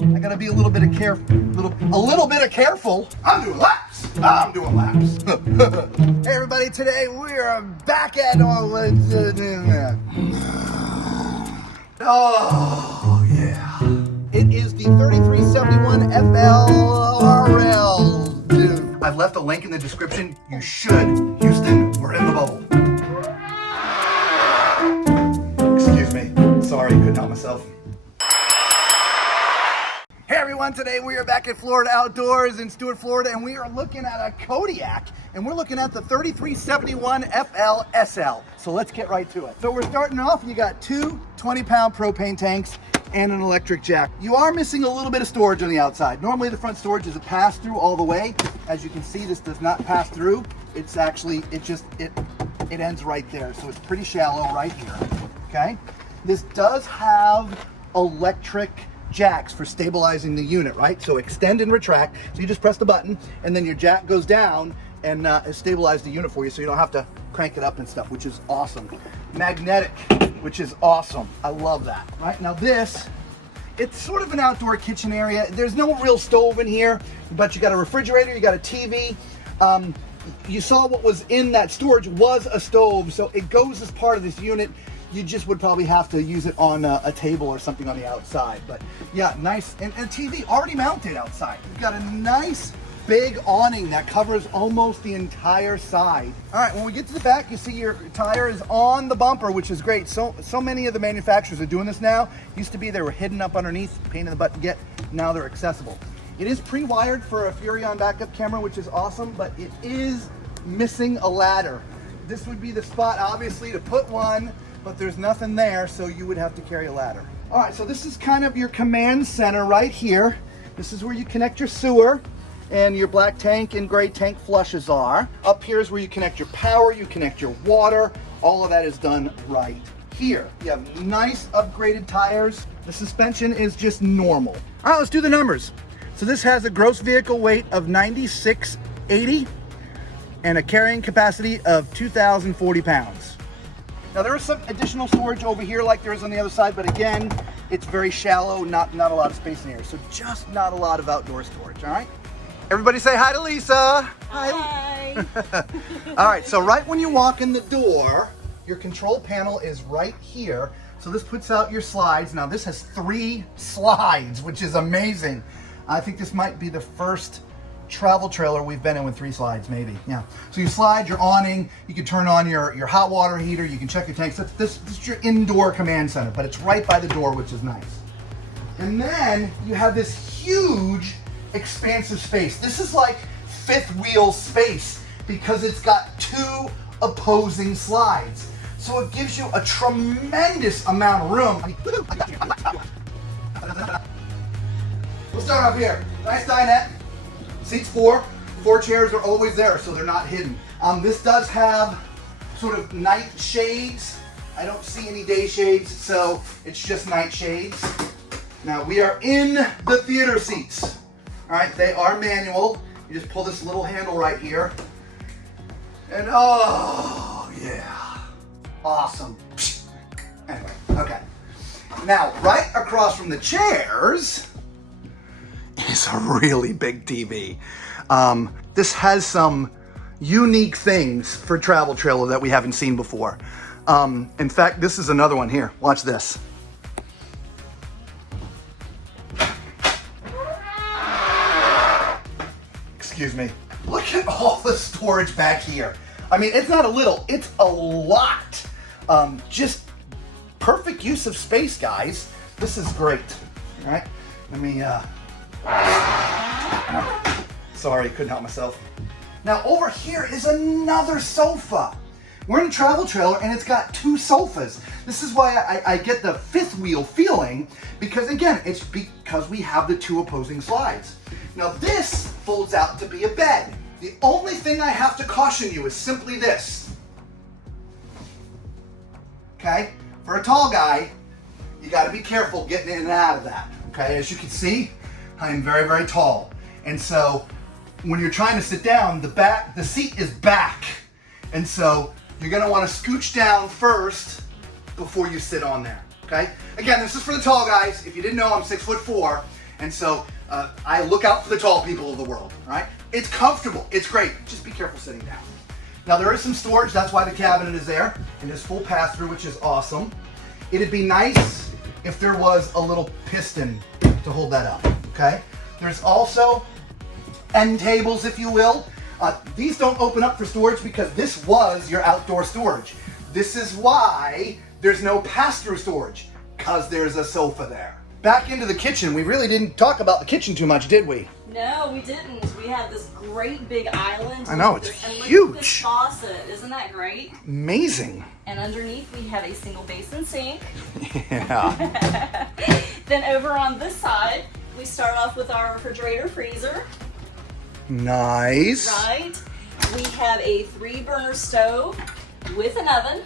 I gotta be a little bit of careful. I'm doing laps. Hey everybody, today we are back at all. Oh yeah. It is the 3371 FLRL. Dude. I've left a link in the description. You should. Houston, we're in the bubble. Excuse me. Sorry, couldn't help myself. Hey everyone, today we are back at Florida Outdoors in Stuart, Florida, and we are looking at a Kodiak, and we're looking at the 3371 FLSL. So let's get right to it. So we're starting off, you got two 20-pound propane tanks and an electric jack. You are missing a little bit of storage on the outside. Normally the front storage is a pass-through all the way. As you can see, this does not pass through. It's actually, it ends right there. So it's pretty shallow right here, okay? This does have electric jacks for stabilizing the unit, right? So extend and retract. So you just press the button and then your jack goes down and stabilize the unit for you so you don't have to crank it up and stuff, which is awesome. Magnetic, which is awesome. I love that, right? Now this, it's sort of an outdoor kitchen area. There's no real stove in here, but you got a refrigerator, you got a TV. You saw what was in that storage was a stove, so it goes as part of this unit. You just would probably have to use it on a table or something on the outside. But yeah, nice, and TV already mounted outside. You've got a nice big awning that covers almost the entire side. All right, when we get to the back, you see your tire is on the bumper, which is great. So many of the manufacturers are doing this now. Used to be they were hidden up underneath, pain in the butt to get. Now they're accessible. It is pre-wired for a Furrion backup camera, which is awesome, but it is missing a ladder. This would be the spot, obviously, to put one, but there's nothing there, so you would have to carry a ladder. All right, so this is kind of your command center right here. This is where you connect your sewer and your black tank and gray tank flushes are. Up here is where you connect your power, you connect your water. All of that is done right here. You have nice upgraded tires. The suspension is just normal. All right, let's do the numbers. So this has a gross vehicle weight of 9,680 and a carrying capacity of 2,040 pounds. Now there is some additional storage over here like there is on the other side, but again, it's very shallow, not a lot of space in here. So just not a lot of outdoor storage, all right? Everybody say hi to Lisa. Hi. All right, so right when you walk in the door, your control panel is right here. So this puts out your slides. Now this has 3 slides, which is amazing. I think this might be the first travel trailer we've been in with 3 slides, maybe. Yeah. So you slide your awning, you can turn on your hot water heater, you can check your tanks. This is your indoor command center, but it's right by the door, which is nice. And then you have this huge expansive space. This is like 5th wheel space because it's got 2 opposing slides. So it gives you a tremendous amount of room. We'll start off here. Nice dinette. Seats 4 chairs are always there, so they're not hidden. This does have sort of night shades. I don't see any day shades, so it's just night shades. Now we are in the theater seats. All right, they are manual. You just pull this little handle right here. And oh yeah, awesome. Anyway, okay. Now, right across from the chairs, is a really big TV. This has some unique things for travel trailer that we haven't seen before. In fact, this is another one here. Watch this. Excuse me. Look at all the storage back here. I mean, it's not a little, it's a lot. Just perfect use of space, guys. This is great. All right, let me, sorry, couldn't help myself. Now over here is another sofa. We're in a travel trailer and it's got 2 sofas. This is why I get the 5th wheel feeling, because again, it's because we have the 2 opposing slides. Now this folds out to be a bed. The only thing I have to caution you is simply this. Okay, for a tall guy, you gotta be careful getting in and out of that. Okay, as you can see, I am very, very tall. And so when you're trying to sit down, the seat is back. And so you're gonna wanna scooch down first before you sit on there, okay? Again, this is for the tall guys. If you didn't know, I'm 6'4", And so I look out for the tall people of the world, right? It's comfortable, it's great. Just be careful sitting down. Now there is some storage, that's why the cabinet is there. And there's full pass-through, which is awesome. It'd be nice if there was a little piston to hold that up, okay? There's also end tables, if you will. These don't open up for storage because this was your outdoor storage. This is why there's no pass-through storage, because there's a sofa there. Back into the kitchen. We really didn't talk about the kitchen too much, did we? No, we didn't. We have this great big island. I know, it's huge. huge. Look at this faucet. Isn't that great? Amazing. And underneath we have a single basin sink. Yeah. Then over on this side, we start off with our refrigerator freezer. Nice. Right. We have a 3-burner stove with an oven.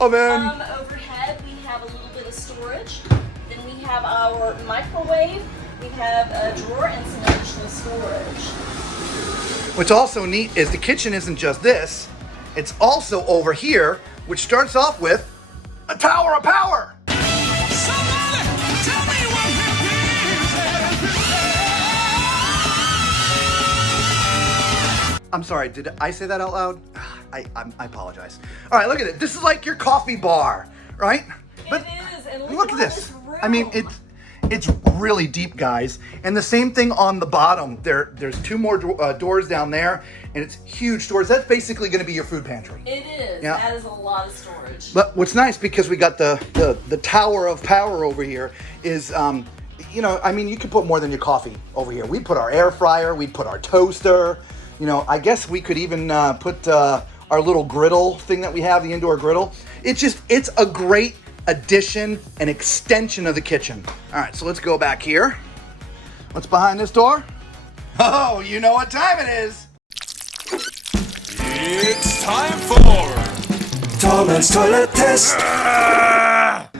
Oven. Overhead, we have a little bit of storage. Then we have our microwave. We have a drawer and some additional storage. What's also neat is the kitchen isn't just this. It's also over here, which starts off with a tower of power. Somebody tell me what I'm sorry, did I say that out loud? I apologize. All right, look at it. This is like your coffee bar, right? It is, and look at this. I mean, it's really deep, guys. And the same thing on the bottom. There's 2 more doors down there, and it's huge doors. That's basically going to be your food pantry. It is. Yeah. That is a lot of storage. But what's nice, because we got the tower of power over here, is you know, I mean, you could put more than your coffee over here. We put our air fryer, we put our toaster. You know, I guess we could even put our little griddle thing that we have, the indoor griddle. It's a great addition and extension of the kitchen. All right, so let's go back here. What's behind this door? Oh, you know what time it is. It's time for Tallman's Toilet Test.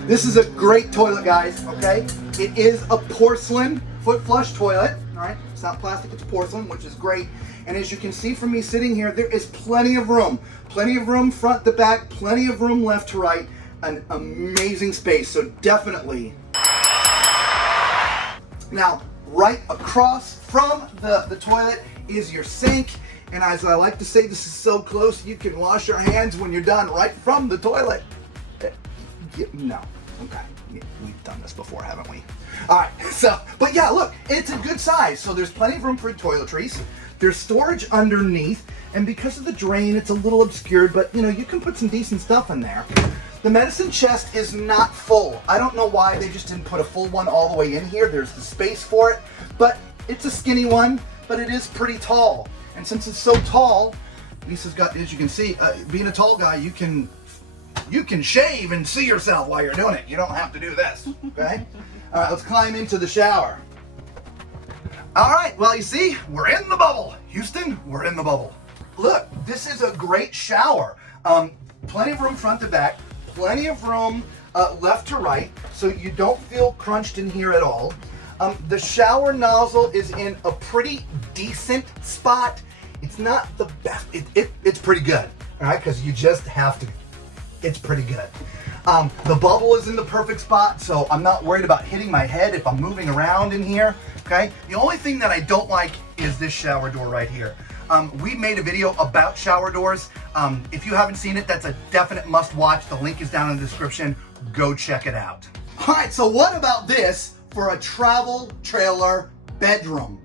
This is a great toilet, guys, okay? It is a porcelain foot flush toilet, all right? It's not plastic, it's porcelain, which is great. And as you can see from me sitting here, there is plenty of room. Plenty of room front to back, plenty of room left to right. An amazing space, so definitely. Now, right across from the toilet is your sink. And as I like to say, this is so close, you can wash your hands when you're done right from the toilet. No, okay, we've done this before, haven't we? All right, so, but yeah, look, it's a good size. So there's plenty of room for toiletries. There's storage underneath, and because of the drain, it's a little obscured, but you know, you can put some decent stuff in there. The medicine chest is not full. I don't know why they just didn't put a full one all the way in here. There's the space for it, but it's a skinny one, but it is pretty tall. And since it's so tall, Lisa's got, as you can see, being a tall guy, you can shave and see yourself while you're doing it. You don't have to do this, okay? All right, let's climb into the shower. All right, well, you see, we're in the bubble. Houston, we're in the bubble. Look, this is a great shower. Plenty of room front to back, plenty of room left to right, so you don't feel crunched in here at all. The shower nozzle is in a pretty decent spot. It's not the best, it's pretty good, all right, because you just have to, it's pretty good. The bubble is in the perfect spot, so I'm not worried about hitting my head if I'm moving around in here, okay? The only thing that I don't like is this shower door right here. We made a video about shower doors. If you haven't seen it, that's a definite must watch. The link is down in the description. Go check it out. All right, so what about this for a travel trailer bedroom?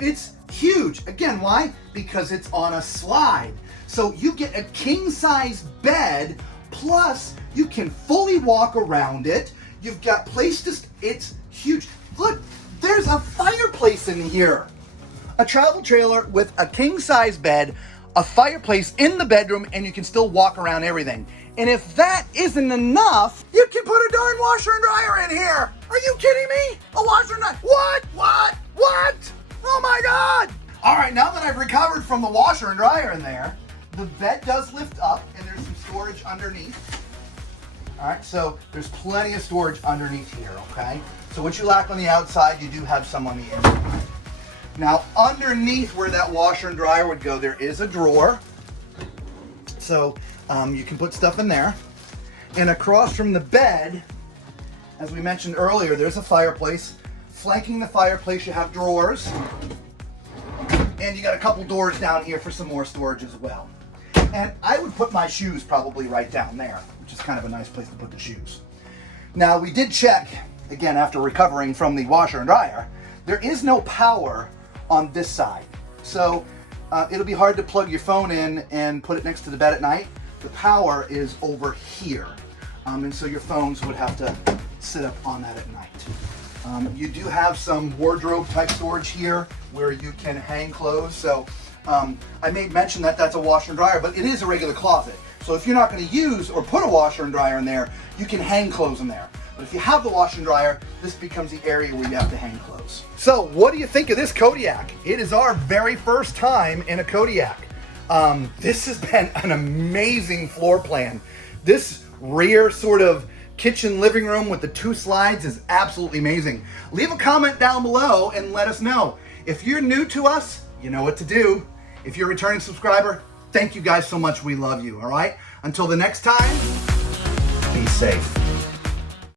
It's huge. Again, why? Because it's on a slide. So you get a king size bed, plus you can fully walk around it. You've got place to, it's huge. Look, there's a fireplace in here. A travel trailer with a king size bed, a fireplace in the bedroom, and you can still walk around everything. And if that isn't enough, you can put a darn washer and dryer in here. Are you kidding me? A washer and dryer, what? Oh my God. All right, now that I've recovered from the washer and dryer in there, the bed does lift up and there's some storage underneath. All right, so there's plenty of storage underneath here, okay? So what you lack on the outside, you do have some on the inside. Now, underneath where that washer and dryer would go, there is a drawer. So you can put stuff in there. And across from the bed, as we mentioned earlier, there's a fireplace. Flanking the fireplace, you have drawers. And you got a couple doors down here for some more storage as well. And I would put my shoes probably right down there, which is kind of a nice place to put the shoes. Now, we did check, again, after recovering from the washer and dryer, there is no power on this side. So it'll be hard to plug your phone in and put it next to the bed at night. The power is over here. And so your phones would have to sit up on that at night. You do have some wardrobe type storage here where you can hang clothes. So I may mention that that's a washer and dryer, but it is a regular closet. So if you're not going to use or put a washer and dryer in there, you can hang clothes in there. But if you have the washer and dryer, this becomes the area where you have to hang clothes. So what do you think of this Kodiak? It is our very first time in a Kodiak. This has been an amazing floor plan. This rear sort of kitchen living room with the 2 slides is absolutely amazing. Leave a comment down below and let us know. If you're new to us, you know what to do. If you're a returning subscriber, thank you guys so much. We love you, all right? Until the next time, be safe.